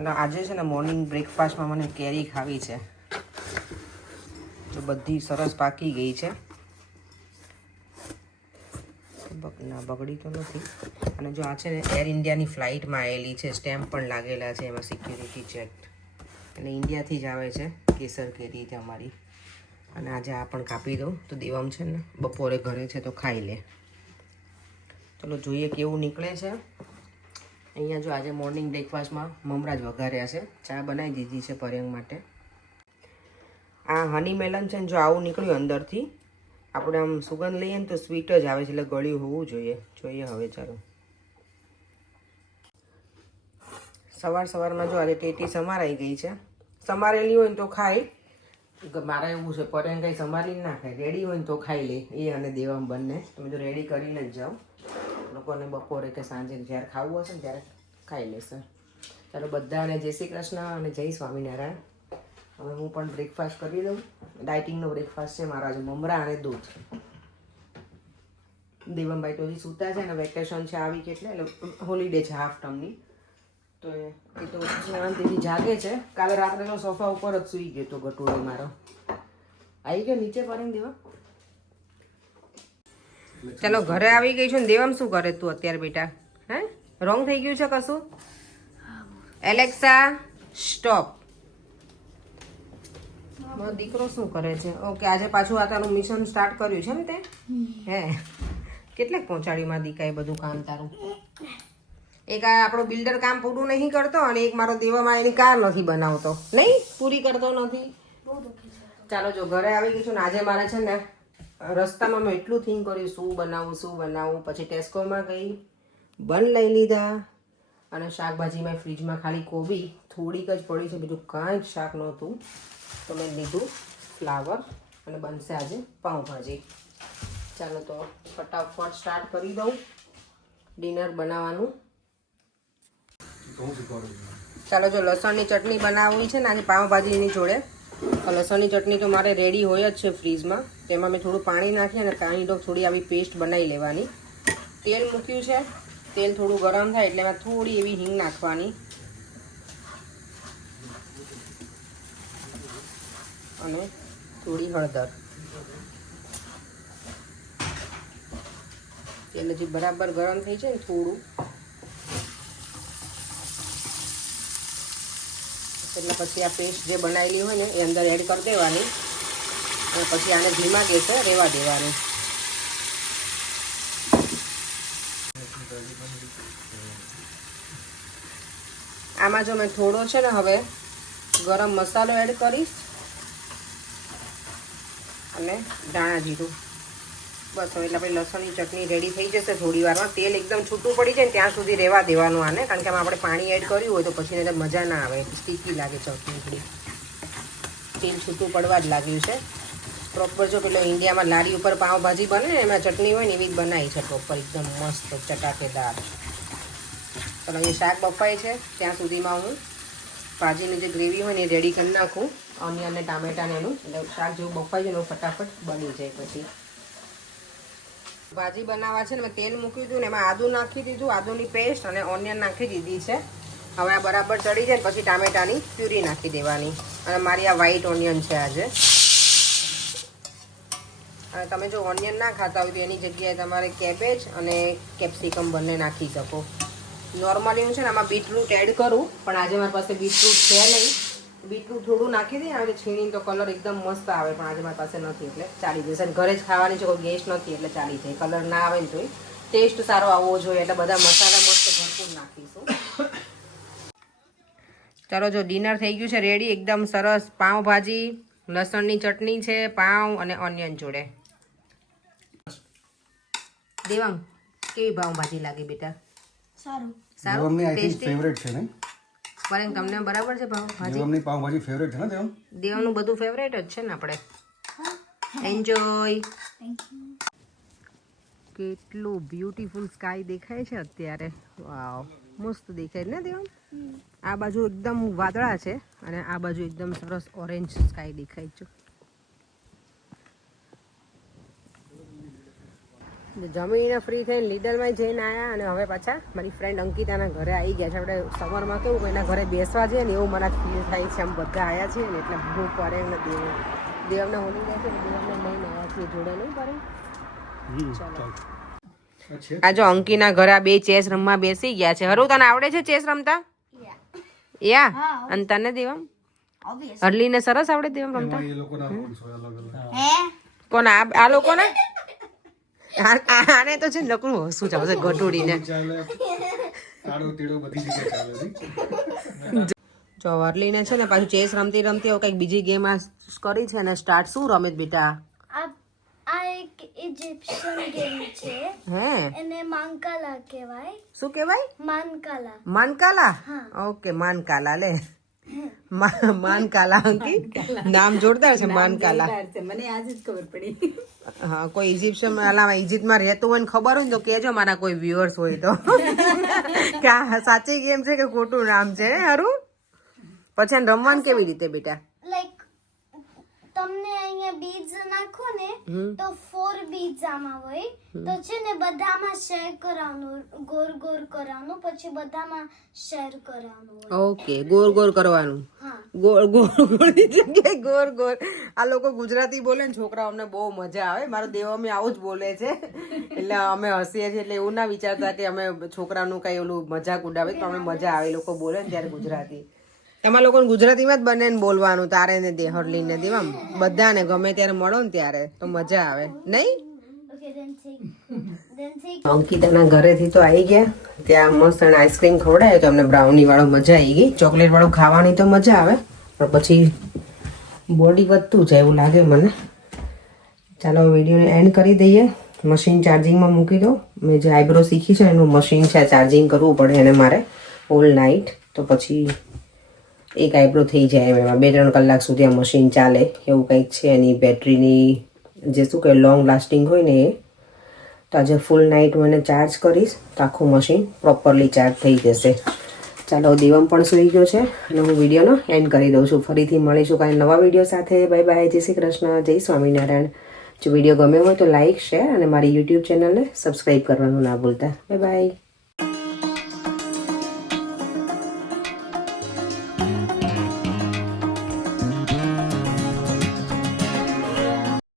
અને આજે છે ને મોર્નિંગ બ્રેકફાસ્ટમાં મને કેરી ખાવી છે, તો બધી સરસ પાકી ગઈ છે. ના બગડી તો નથી. અને જો આ છે ને એર ઇન્ડિયાની ફ્લાઇટમાં આવેલી છે, સ્ટેમ્પ પણ લાગેલા છે એમાં સિક્યુરિટી ચેક, અને ઇન્ડિયાથી જ આવે છે કેસર કેરી છે અમારી. અને આજે આ પણ કાપી દઉં તો દેવમ છે ને બપોરે ઘરે છે તો ખાઈ લે. ચલો જોઈએ કેવું નીકળે છે. અહીંયા જો આજે મોર્નિંગ બ્રેકફાસ્ટમાં મમરા જ વઘાર્યા છે, ચા બનાવી દીધી છે પર્યંગ માટે. આ હની મેલન છે ને જો આવું નીકળ્યું અંદરથી, આપણે આમ સુગંધ લઈએ ને તો સ્વીટ જ આવે છે, એટલે ગળ્યું હોવું જોઈએ. જોઈએ હવે ચાલો. સવારમાં જો આજે ટેટી સમારાઈ ગઈ છે. સમારેલી હોય ને તો ખાય, મારે એવું છે પર્યંગ કંઈ સમારીને ના ખાય, રેડી હોય ને તો ખાઈ લે એ અને દેવામ બંને. તમે તો રેડી કરીને જ જાઓ, લોકોને બપોરે કે સાંજે જ્યારે ખાવું હશે ને ત્યારે ખાઈ લેશે. ચાલો બધાને જય શ્રી કૃષ્ણ અને જય સ્વામિનારાયણ. હવે હું પણ બ્રેકફાસ્ટ કરી દઉં. ડાયટિંગનો બ્રેકફાસ્ટ છે મારા, આજે મમરા અને દૂધ. દેવમભાઈ તો હજી સૂતા છે ને, વેકેશન છે આવી કે એટલે હોલિડે છે હાફ ટર્મની, તો એ તો શાંતિથી જાગે છે. કાલે રાત્રે તો સોફા ઉપર જ સૂઈ ગયો તો ગટુડો મારો. આવી ગયો નીચે પડીને દેવા. ચાલો ઘરે આવી ગઈ છું ને. દેવમ શું કરે તું અત્યારે બેટા? હે રોંગ થઈ ગયું છે કશું? Alexa stop. મારો દીકરો શું કરે છે? ઓકે, આજે પાછું આ તારું મિશન સ્ટાર્ટ કર્યું છે ને તે? હે કેટલાક પહોંચાડ્યું મારા દીકા એ બધું કામ તારું? એક આ આપણો બિલ્ડર કામ પૂરું નહીં કરતો, અને એક મારો દેવામાં એની કાર નથી બનાવતો, નહીં પૂરી કરતો નથી. ચાલો જો ઘરે આવી ગઈ છું ને. આજે મારે છે ને રસ્તામાં મેં એટલું થિંક કર્યું શું બનાવું. પછી ટેસ્કોમાં ગઈ, બન લઈ લીધા, અને શાકભાજીમાં ફ્રીજમાં ખાલી કોબી થોડીક જ પડી છે, બીજું કાંઈ જ શાક નહોતું. તો મેં લીધું ફ્લાવર, અને બનશે આજે પાઉંભાજી. ચાલો તો ફટાફટ સ્ટાર્ટ કરી દઉં ડિનર બનાવવાનું. ચાલો જો લસણની ચટણી બનાવવી છે ને આજે પાઉંભાજીની જોડે. લસણની ચટણી તો મારે રેડી હોય જ છે ફ્રીજમાં. તેમાં મેં થોડું પાણી નાખી અને કાંઈડો થોડી આવી પેસ્ટ બનાવી લેવાની. તેલ મૂક્યું છે, તેલ થોડું ગરમ થાય એટલે એમાં થોડી એવી હિંગ નાખવાની, અને થોડી હળદર. તેલ હજી બરાબર ગરમ થઈ જાય ને થોડું, એટલે પછી આ પેસ્ટ જે બનાવેલી હોય ને એ અંદર એડ કરી દેવાની, અને પછી આને ધીમા ગેસે રહેવા દેવાની. આમાં જો મેં થોડો છે ને હવે ગરમ મસાલો એડ કરીશ, અને ધાણા જીરું. બસ હવે એટલે આપણી લસણની ચટણી રેડી થઈ જશે થોડી વારમાં. તેલ એકદમ છૂટું પડી જાય ને ત્યાં સુધી રહેવા દેવાનું આને, કારણ કે આમાં આપણે પાણી એડ કર્યું હોય તો પછી એને મજા ના આવે, સ્ટીકી લાગે ચટણી થોડી. તેલ છૂટું પડવા જ લાગ્યું છે પ્રોપર. જો પેલો ઇન્ડિયામાં લારી ઉપર પાઉંભાજી બને ને એમાં ચટણી હોય ને એવી જ બનાવી છે પ્રોપર, એકદમ મસ્ત ચટાકેદાર. ચાલો એ શાક બફાય છે ત્યાં સુધીમાં હું ભાજીની જે ગ્રેવી હોય ને એ રેડી કરી નાખું, ઓનિયન ને ટામેટાને એનું, એટલે શાક જેવું બફાઈ જાય ને ફટાફટ બની જાય. પછી ભાજી બનાવવા છે ને મેં તેલ મૂક્યું હતું ને એમાં આદું નાખી દીધું, આદુની પેસ્ટ અને ઓનિયન નાખી દીધી છે. હવે આ બરાબર ચડી જાય ને પછી ટામેટાની પ્યુરી નાખી દેવાની. અને મારી આ વ્હાઈટ ઓનિયન છે આજે. અને તમે જો ઓનિયન ના ખાતા હોય તો એની જગ્યાએ તમારે કેબેજ અને કેપ્સિકમ બંને નાખી શકો. નોર્મલી હું છે ને આમાં બીટરૂટ એડ કરું, પણ આજે મારી પાસે બીટરૂટ છે નહીં. બીટરૂટ થોડું નાખી દઈએ આવે છીણીને તો કલર એકદમ મસ્ત આવે, પણ આજે મારી પાસે નથી એટલે ચાલી જશે. ઘરે જ ખાવાની છે, કોઈ ગેસ નથી એટલે ચાલી જાય. કલર ના આવે ને તોય ટેસ્ટ સારો આવવો જોઈએ, એટલે બધા મસાલા મસ્ત ભરપૂર નાખીશું. ચાલો જો ડિનર થઈ ગયું છે રેડી, એકદમ સરસ. પાઉંભાજી, લસણની ચટણી છે, પાઉં અને ઓનિયન જોડે. દેવાંગ કેવી પાઉંભાજી લાગી બેટા? સારું. ટેસ્ટી ફેવરેટ છે ને? પણ તમને બરાબર છે પાઉંભાજી? દેવમની પાઉંભાજી ફેવરેટ છે ને? દેવનું બધું ફેવરેટ જ છે ને આપણે. એન્જોય. કેટલું બ્યુટીફુલ સ્કાય દેખાય છે અત્યારે. વાવ, મસ્ત દેખાય ને દેવમ? આ બાજુ એકદમ વાદળા છે અને આ બાજુ એકદમ સરસ ઓરેન્જ સ્કાય દેખાય છે. જમીને ફ્રી થઈને લીડરમાં જઈને આવ્યા અને હવે પાછા મારી ફ્રેન્ડ અંકિતાના ઘરે આવી ગયા છે. આપણે સમરમાં કેવું એના ઘરે બેસવા જઈએ ને એવું મને ફીલ થાય છે. આમ બધા આવ્યા છીએ ને એટલે હું પડે ને દેવને હોલિડે છે દેવને લઈને આવ્યા છીએ જોડે નહીં પડે. ચાલો આ જો અંકીના ઘરે આ બે ચેસ રમવા બેસી ગયા છે. હરુ તને આવડે છે ચેસ રમતા? યા અને તને દેવમ હરલીને સરસ આવડે દેવમ રમતા? કોણ આ લોકોને? આને તો છે નકરું હસું ચાલશે ગટોડીને. જો હરલીને છે ને પાછું ચેસ રમતી રમતી કંઈક બીજી ગેમ કરી છે ને સ્ટાર્ટ. શું રમે બેટા? આ એક ઇજિપ્શિયન ગેમ છે. હે એને માનકાલા કહેવાય. શું કહેવાય? માનકાલા. માનકાલા? ઓકે માનકાલા લે. માનકાલા અંકી નામ જોરદાર છે. માનકાલા મને આજ જ ખબર પડી. હા કોઈ ઇજિપ્તમાં રહેતું હોય ને ખબર હોય ને તો કેજો મારા કોઈ વ્યુઅર્સ હોય તો કે આ સાચી ગેમ છે કે ખોટું નામ છે. હારું પછી આને રમવાનું કેવી રીતે બેટા? લાઈક તમને અહીંયા બીજ નાખો ને તો 4 બીજ આમાં હોય તો છે ને બધામાં શેર કરવાનું. ગોર ગોર કરવાનું પછી બધામાં શેર કરવાનું હોય. ઓકે ગોર ગોર કરવાનું. ગોળ ગોળ ગોળની જગ્યાએ ગોર ગોર. આ લોકો ગુજરાતી બોલે ને છોકરાઓ અમને બહુ મજા આવે. મારો દેવમી આવું જ બોલે છે એટલે અમે હસીએ છીએ. એટલે એવું ના વિચારતા કે અમે છોકરાનું કઈ ઓલું મજાક ઉડાવે પણ અમને મજા આવે લોકો બોલે ને ત્યારે ગુજરાતી. તમારા લોકોને ગુજરાતીમાં જ બને ને બોલવાનું તારે ને દે હરલીને દેવામ બધાને ગમે ત્યારે મળો ને ત્યારે તો મજા આવે નહીં? અંકિતાના ઘરેથી તો આવી ગયા. ત્યાં મસ્ત આઈસ્ક્રીમ ખવડાયો તો અમને બ્રાઉની વાળો મજા આવી ગઈ. ચોકલેટ વાળું ખાવાની તો મજા આવે પણ પછી બોડી વધતું જાય એવું લાગે મને. ચાલો વિડીયોને એન્ડ કરી દઈએ. મશીન ચાર્જિંગમાં મૂકી દો. મેં જે આઈબ્રો શીખી છે એનું મશીન છે ચાર્જિંગ કરવું પડે એને મારે ઓલ નાઇટ. તો પછી એક આઈબ્રો થઈ જાય એમાં 2-3 કલાક સુધી આ મશીન ચાલે એવું કંઈક છે. એની બેટરીની જે શું કે લોંગ લાસ્ટિંગ હોય ને એ. તો આજે ફૂલ નાઇટ હું એને ચાર્જ કરીશ તો આખું મશીન પ્રોપરલી ચાર્જ થઈ જશે. ચાલો દેવમ પણ સૂઈ ગયો છે અને હું વિડીયોનો એન્ડ કરી દઉં છું. ફરીથી મળીશું કાંઈ નવા વિડીયો સાથે. Bye bye. જય શ્રી કૃષ્ણ. જય સ્વામિનારાયણ. જો વિડીયો ગમ્યો હોય તો લાઇક શેર અને મારી યુટ્યુબ ચેનલને સબસ્ક્રાઈબ કરવાનું ના ભૂલતા. Bye bye.